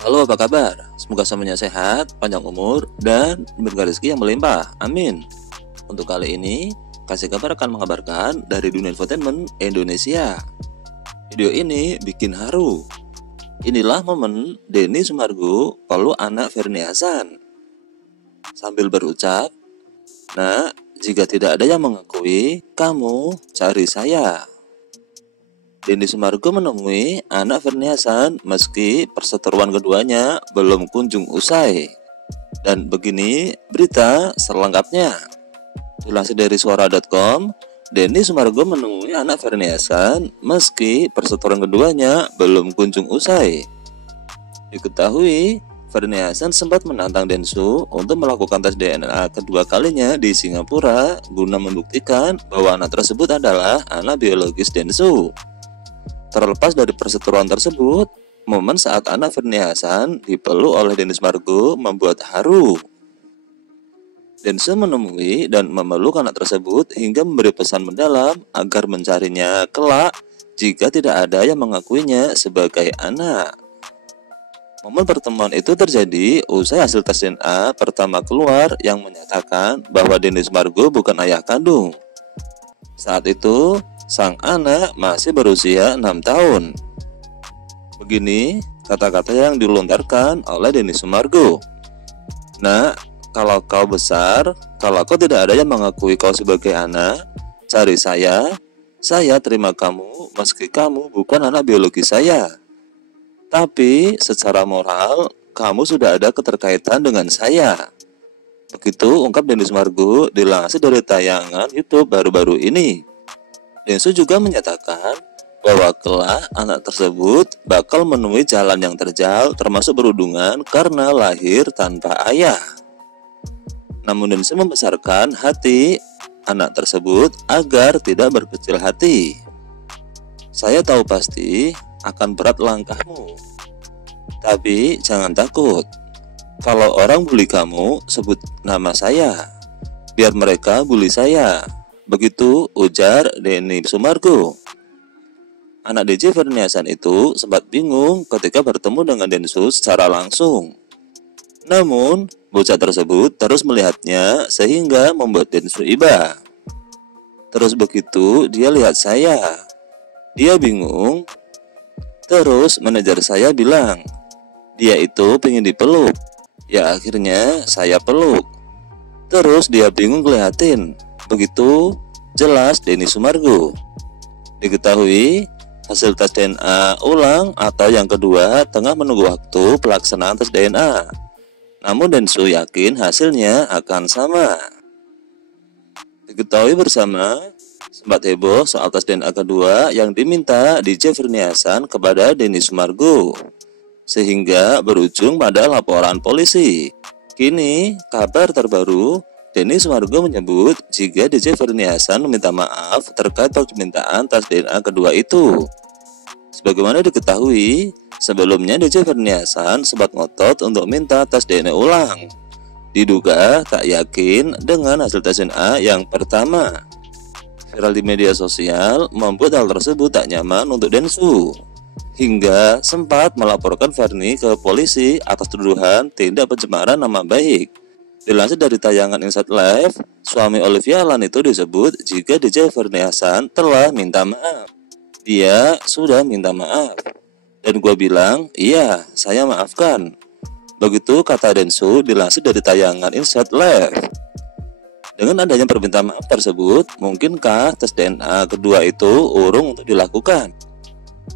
Halo, apa kabar? Semoga semuanya sehat, panjang umur, dan diberikan rezeki yang melimpah. Amin. Untuk kali ini, Kasih Kabar akan mengabarkan dari dunia infotainment Indonesia. Video ini bikin haru. Inilah momen Denny Sumargo peluk anak Ferny Hasan sambil berucap, "Nak, jika tidak ada yang mengakui, kamu cari saya." Denny Sumargo menemui anak Ferny Hasan meski perseteruan keduanya belum kunjung usai. Dan begini berita selengkapnya. Dilansir dari suara.com, Denny Sumargo menemui anak Ferny Hasan meski perseteruan keduanya belum kunjung usai. Diketahui, Ferny Hasan sempat menantang Densu untuk melakukan tes DNA kedua kalinya di Singapura guna membuktikan bahwa anak tersebut adalah anak biologis Densu. Terlepas dari perseteruan tersebut, momen saat anak Ferny Hasan dipeluk oleh Denny Sumargo membuat haru. Densu menemui dan memeluk anak tersebut hingga memberi pesan mendalam agar mencarinya kelak jika tidak ada yang mengakuinya sebagai anak. Momen pertemuan itu terjadi usai hasil tes DNA pertama keluar yang menyatakan bahwa Denny Sumargo bukan ayah kandung. Saat itu, sang anak masih berusia 6 tahun. Begini kata-kata yang dilontarkan oleh Denny Sumargo. "Nah, kalau kau besar, kalau kau tidak ada yang mengakui kau sebagai anak, cari saya terima kamu meski kamu bukan anak biologi saya. Tapi secara moral, kamu sudah ada keterkaitan dengan saya." Begitu ungkap Denny Sumargo dilansir dari tayangan YouTube baru-baru ini. Densu juga menyatakan bahwa kelak anak tersebut bakal menemui jalan yang terjal termasuk berhubungan karena lahir tanpa ayah. Namun Densu membesarkan hati anak tersebut agar tidak berkecil hati. "Saya tahu pasti akan berat langkahmu, tapi jangan takut. Kalau orang bully kamu, sebut nama saya, biar mereka bully saya." Begitu ujar Denny Sumargo. Anak DJ Ferny Hasan itu sempat bingung ketika bertemu dengan Densu secara langsung. Namun, bocah tersebut terus melihatnya sehingga membuat Densu iba. Terus begitu dia lihat saya, dia bingung. Terus manajer saya bilang, dia itu pengen dipeluk. Ya akhirnya saya peluk. Terus dia bingung ngeliatin. Begitu jelas Denny Sumargo. Diketahui hasil tes DNA ulang atau yang kedua tengah menunggu waktu pelaksanaan tes DNA. Namun Densu yakin hasilnya akan sama. Diketahui bersama sempat heboh soal tes DNA kedua yang diminta DJ Ferny Hasan kepada Denny Sumargo, sehingga berujung pada laporan polisi. Kini kabar terbaru, Denny Sumargo menyebut jika DJ Ferny Hasan meminta maaf terkait permintaan tes DNA kedua itu. Sebagaimana diketahui, sebelumnya DJ Ferny Hasan sempat ngotot untuk minta tes DNA ulang. Diduga tak yakin dengan hasil tes DNA yang pertama. Viral di media sosial membuat hal tersebut tak nyaman untuk Densu, hingga sempat melaporkan Ferny ke polisi atas tuduhan tindak pencemaran nama baik. Dilansir dari tayangan Inside Live, suami Olivia Alan itu disebut jika DJ Ferny Hasan telah minta maaf. Dia sudah minta maaf. Dan gue bilang, iya, saya maafkan. Begitu kata Densu dilansir dari tayangan Inside Live. Dengan adanya permintaan maaf tersebut, mungkinkah tes DNA kedua itu urung untuk dilakukan?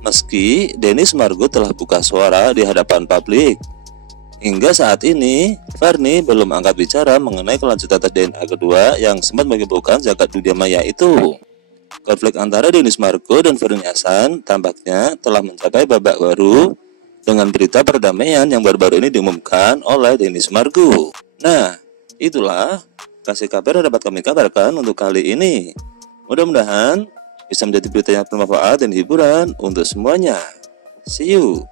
Meski Denny Sumargo telah buka suara di hadapan publik, hingga saat ini, Ferny belum angkat bicara mengenai kelanjutan tes DNA kedua yang sempat menggebukan jagat dunia maya itu. Konflik antara Denny Sumargo dan Ferny Hasan tampaknya telah mencapai babak baru dengan berita perdamaian yang baru-baru ini diumumkan oleh Denny Sumargo. Nah, itulah kasih kabar yang dapat kami kabarkan untuk kali ini. Mudah-mudahan bisa menjadi berita yang bermanfaat dan hiburan untuk semuanya. See you.